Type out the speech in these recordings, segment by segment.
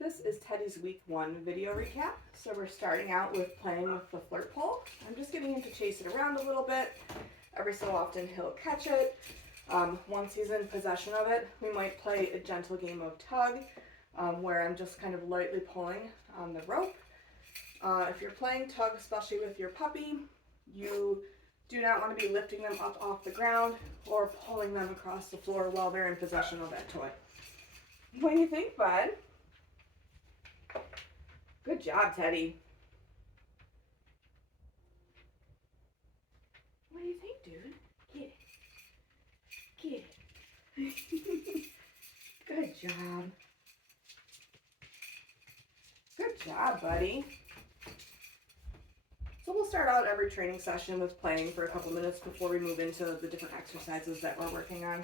This is Teddy's week 1 video recap. So we're starting out with playing with the Flirt Pole. I'm just getting him to chase it around a little bit. Every so often he'll catch it. Once he's in possession of it, we might play a gentle game of tug where I'm just kind of lightly pulling on the rope. If you're playing tug, especially with your puppy, you do not want to be lifting them up off the ground or pulling them across the floor while they're in possession of that toy. What do you think, bud? Good job, Teddy. What do you think, dude? Get it. Get it. Good job. Good job, buddy. So we'll start out every training session with playing for a couple minutes before we move into the different exercises that we're working on.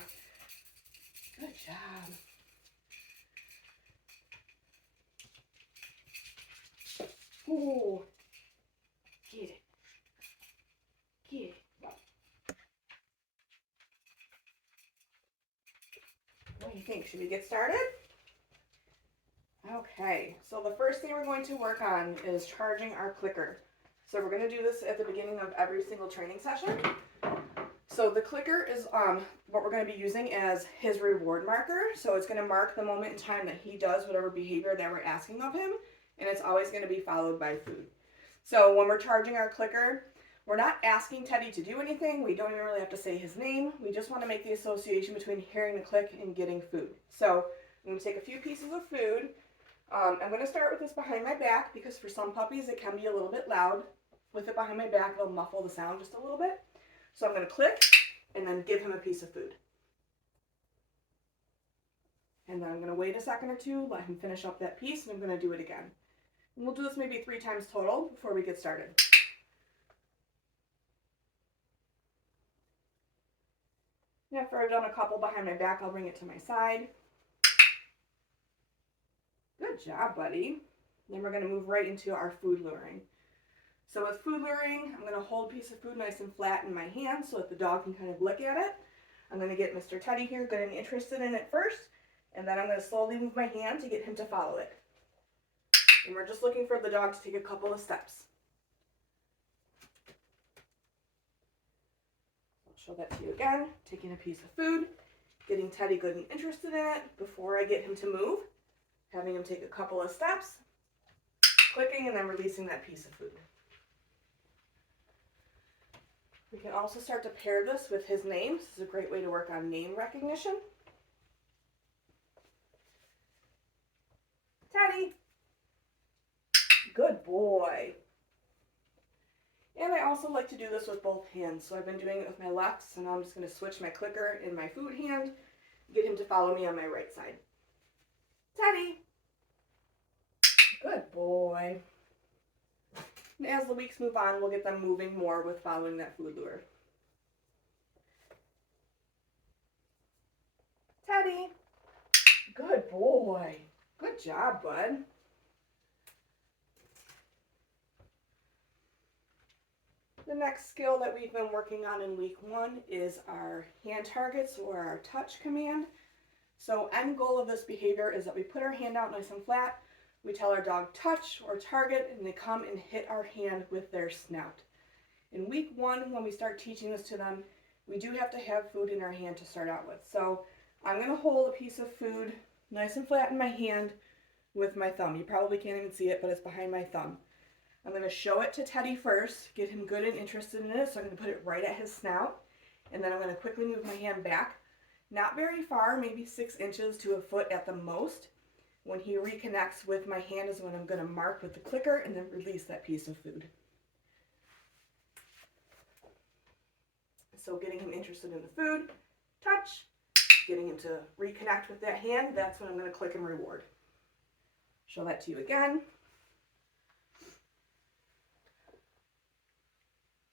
Good job. Ooh. Get it. Get it. What do you think? Should we get started? Okay, so the first thing we're going to work on is charging our clicker. So we're going to do this at the beginning of every single training session. So the clicker is what we're going to be using as his reward marker. So it's going to mark the moment in time that he does whatever behavior that we're asking of him, and it's always going to be followed by food. So when we're charging our clicker, we're not asking Teddy to do anything. We don't even really have to say his name. We just want to make the association between hearing the click and getting food. So I'm going to take a few pieces of food. I'm going to start with this behind my back because for some puppies it can be a little bit loud. With it behind my back, it'll muffle the sound just a little bit. So I'm going to click and then give him a piece of food. And then I'm going to wait a second or two, let him finish up that piece, and I'm going to do it again. And we'll do this maybe 3 times total before we get started. And after I've done a couple behind my back, I'll bring it to my side. Good job, buddy. Then we're going to move right into our food luring. So with food luring, I'm going to hold a piece of food nice and flat in my hand so that the dog can kind of look at it. I'm going to get Mr. Teddy here good and interested in it first, and then I'm going to slowly move my hand to get him to follow it. And we're just looking for the dog to take a couple of steps. I'll show that to you again. Taking a piece of food, getting Teddy good and interested in it before I get him to move, having him take a couple of steps, clicking, and then releasing that piece of food. We can also start to pair this with his name. This is a great way to work on name recognition. Teddy. Good boy. And I also like to do this with both hands. So I've been doing it with my left, so now I'm just going to switch my clicker in my food hand, get him to follow me on my right side. Teddy. Good boy. And as the weeks move on, we'll get them moving more with following that food lure. Teddy. Good boy. Good job, bud. The next skill that we've been working on in week 1 is our hand targets or our touch command. So end goal of this behavior is that we put our hand out nice and flat. We tell our dog touch or target, and they come and hit our hand with their snout. In week 1, when we start teaching this to them, we do have to have food in our hand to start out with. So I'm going to hold a piece of food nice and flat in my hand with my thumb. You probably can't even see it, but it's behind my thumb. I'm going to show it to Teddy first, get him good and interested in it, so I'm going to put it right at his snout, and then I'm going to quickly move my hand back, not very far, maybe 6 inches to a foot at the most. When he reconnects with my hand is when I'm going to mark with the clicker and then release that piece of food. So getting him interested in the food, touch, getting him to reconnect with that hand, that's when I'm going to click and reward. Show that to you again.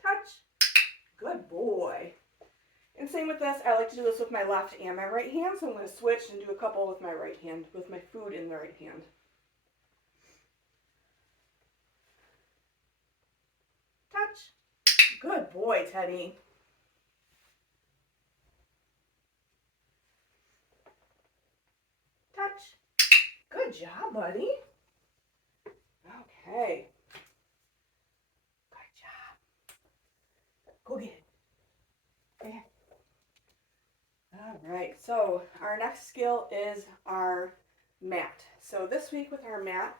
Touch. Good boy. And same with this, I like to do this with my left and my right hand, so I'm going to switch and do a couple with my right hand, with my food in the right hand. Touch. Good boy, Teddy. Touch. Good job, buddy. Okay. Good job. Go get it. Okay. All right, so our next skill is our mat. So this week with our mat,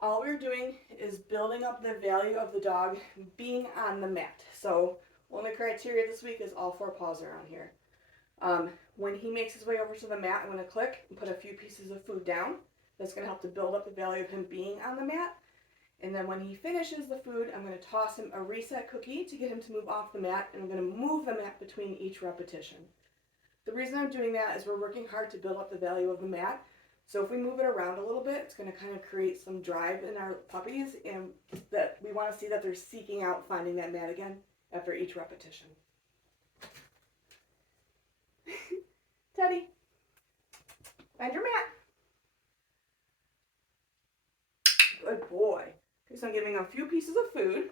all we're doing is building up the value of the dog being on the mat. So only criteria this week is all 4 paws are on here. When he makes his way over to the mat, I'm going to click and put a few pieces of food down. That's going to help to build up the value of him being on the mat. And then when he finishes the food, I'm going to toss him a reset cookie to get him to move off the mat, and I'm going to move the mat between each repetition. The reason I'm doing that is we're working hard to build up the value of the mat. So if we move it around a little bit, it's going to kind of create some drive in our puppies, and that we want to see that they're seeking out finding that mat again after each repetition. Teddy, find your mat. Good boy. Okay, so I'm giving him a few pieces of food.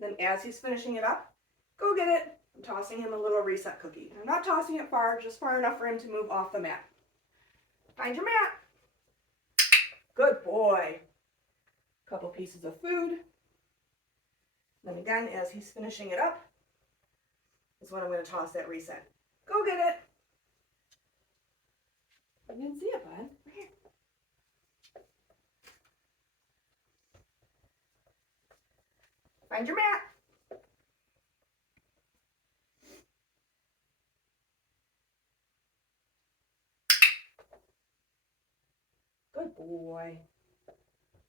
Then as he's finishing it up, go get it. I'm tossing him a little reset cookie. I'm not tossing it far, just far enough for him to move off the mat. Find your mat. Good boy. Couple pieces of food. Then again, as he's finishing it up, is when I'm going to toss that reset. Go get it. I didn't see it, bud. Right here. Find your mat. Good boy.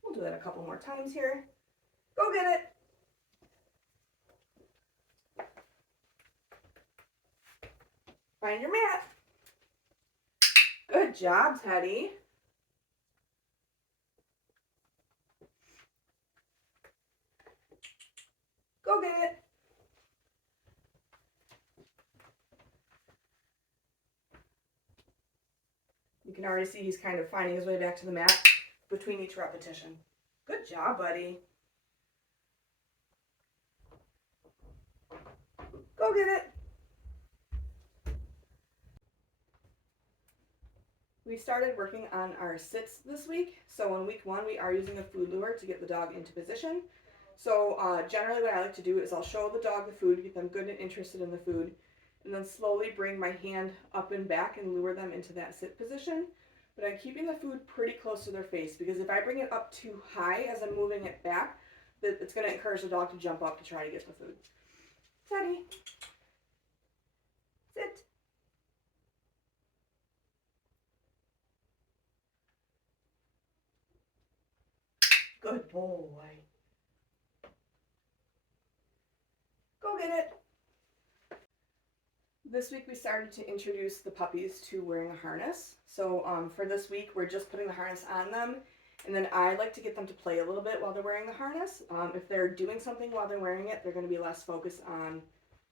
We'll do that a couple more times here. Go get it. Find your mat. Good job, Teddy. Go get it. You can already see he's kind of finding his way back to the mat between each repetition. Good job, buddy. Go get it. We started working on our sits this week. So in week 1, we are using a food lure to get the dog into position. So generally what I like to do is I'll show the dog the food, get them good and interested in the food, and then slowly bring my hand up and back and lure them into that sit position. But I'm keeping the food pretty close to their face, because if I bring it up too high as I'm moving it back, it's going to encourage the dog to jump up to try to get the food. Teddy, sit. Good boy. Go get it. This week we started to introduce the puppies to wearing a harness. So for this week we're just putting the harness on them, and then I like to get them to play a little bit while they're wearing the harness. If they're doing something while they're wearing it, they're going to be less focused on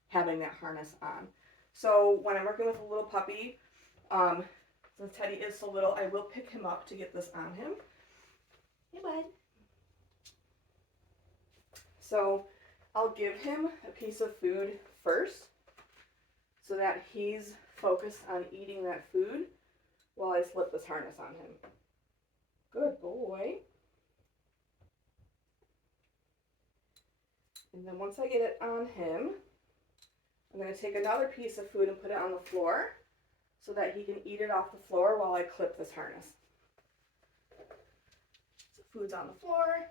having that harness on. So when I'm working with a little puppy, since Teddy is so little, I will pick him up to get this on him. Hey, bud. So I'll give him a piece of food first, so that he's focused on eating that food while I slip this harness on him. Good boy. And then once I get it on him, I'm going to take another piece of food and put it on the floor so that he can eat it off the floor while I clip this harness. So food's on the floor.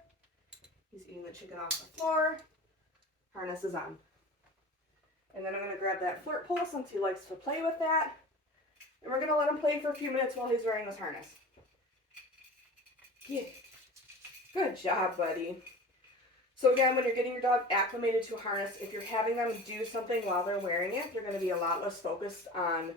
He's eating the chicken off the floor. Harness is on. And then I'm going to grab that Flirt Pole since he likes to play with that. And we're going to let him play for a few minutes while he's wearing this harness. Yeah. Good job, buddy. So again, when you're getting your dog acclimated to a harness, if you're having them do something while they're wearing it, they're going to be a lot less focused on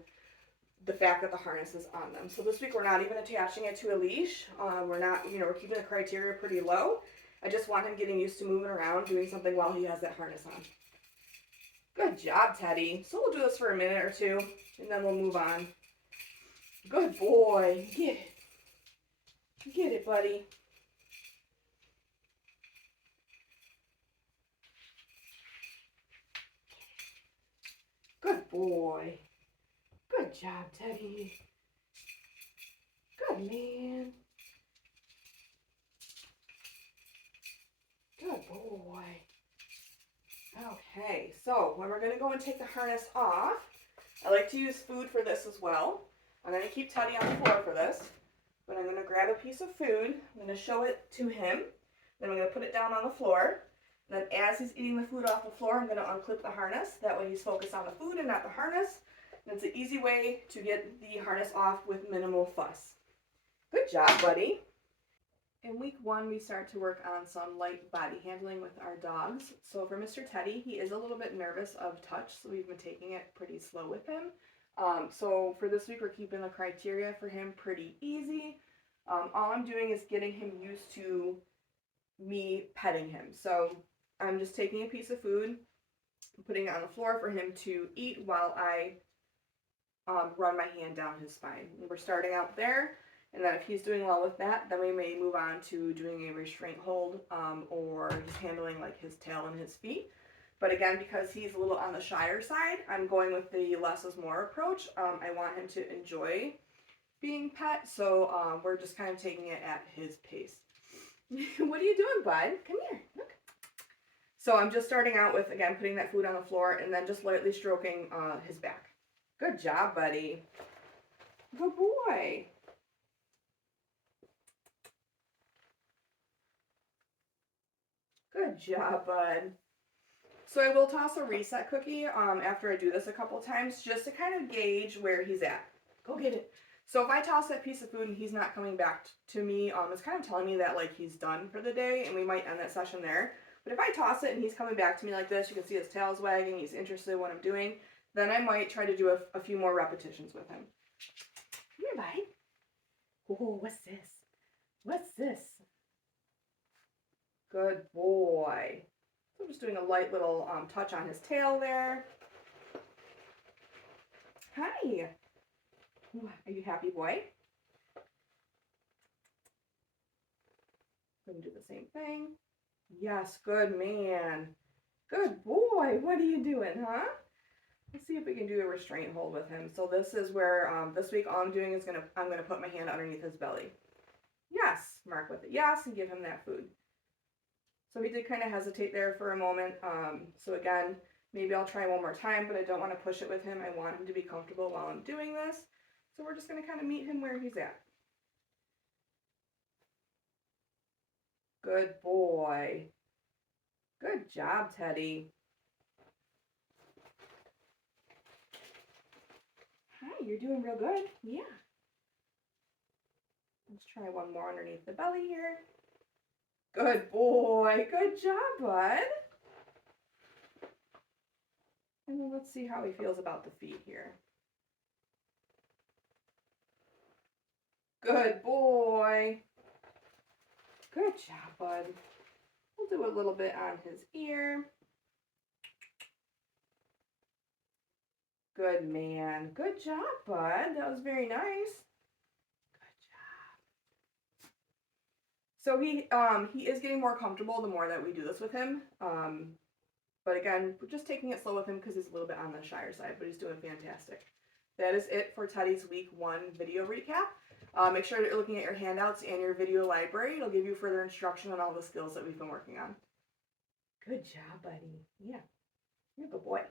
the fact that the harness is on them. So this week we're not even attaching it to a leash. We're keeping the criteria pretty low. I just want him getting used to moving around, doing something while he has that harness on. Good job, Teddy. So we'll do this for a minute or two, and then we'll move on. Good boy. Get it. Get it, buddy. Good boy. Good job, Teddy. Good, man. Good boy. Okay, so when we're going to go and take the harness off, I like to use food for this as well. I'm going to keep Teddy on the floor for this, but I'm going to grab a piece of food. I'm going to show it to him. Then I'm going to put it down on the floor. And then as he's eating the food off the floor, I'm going to unclip the harness. That way he's focused on the food and not the harness. And it's an easy way to get the harness off with minimal fuss. Good job, buddy. In week 1, we start to work on some light body handling with our dogs. So for Mr. Teddy, he is a little bit nervous of touch, so we've been taking it pretty slow with him. So for this week, we're keeping the criteria for him pretty easy. All I'm doing is getting him used to me petting him. So I'm just taking a piece of food, putting it on the floor for him to eat while I run my hand down his spine. And we're starting out there, and then if he's doing well with that, then we may move on to doing a restraint hold or just handling like his tail and his feet. But again, because he's a little on the shyer side, I'm going with the less is more approach. I want him to enjoy being pet, so we're just kind of taking it at his pace. What are you doing, bud? Come here, look. So I'm just starting out with, again, putting that food on the floor and then just lightly stroking his back. Good job, buddy. Good boy. Good job, bud. So I will toss a reset cookie after I do this a couple times just to kind of gauge where he's at. Go get it. So if I toss that piece of food and he's not coming back to me, it's kind of telling me that like he's done for the day and we might end that session there. But if I toss it and he's coming back to me like this, you can see his tail's wagging, he's interested in what I'm doing, then I might try to do a few more repetitions with him. Come here, buddy. Oh, what's this? What's this? Good boy. So I'm just doing a light little touch on his tail there. Hi. Ooh, are you happy, boy? Going to do the same thing. Yes, good man. Good boy. What are you doing, huh? Let's see if we can do a restraint hold with him. So this is where this week all I'm doing is I'm gonna put my hand underneath his belly. Yes, mark with it. Yes, and give him that food. So he did kind of hesitate there for a moment. So again, maybe I'll try one more time, but I don't want to push it with him. I want him to be comfortable while I'm doing this. So we're just going to kind of meet him where he's at. Good boy. Good job, Teddy. Hi, you're doing real good. Yeah. Let's try one more underneath the belly here. Good boy. Good job, bud. And then let's see how he feels about the feet here. Good boy. Good job, bud. We'll do a little bit on his ear. Good man. Good job, bud. That was very nice. Good job. So he is getting more comfortable the more that we do this with him. But again, we're just taking it slow with him because he's a little bit on the shyer side, but he's doing fantastic. That is it for Teddy's week 1 video recap. Make sure that you're looking at your handouts and your video library. It'll give you further instruction on all the skills that we've been working on. Good job, buddy. Yeah, you're a good boy.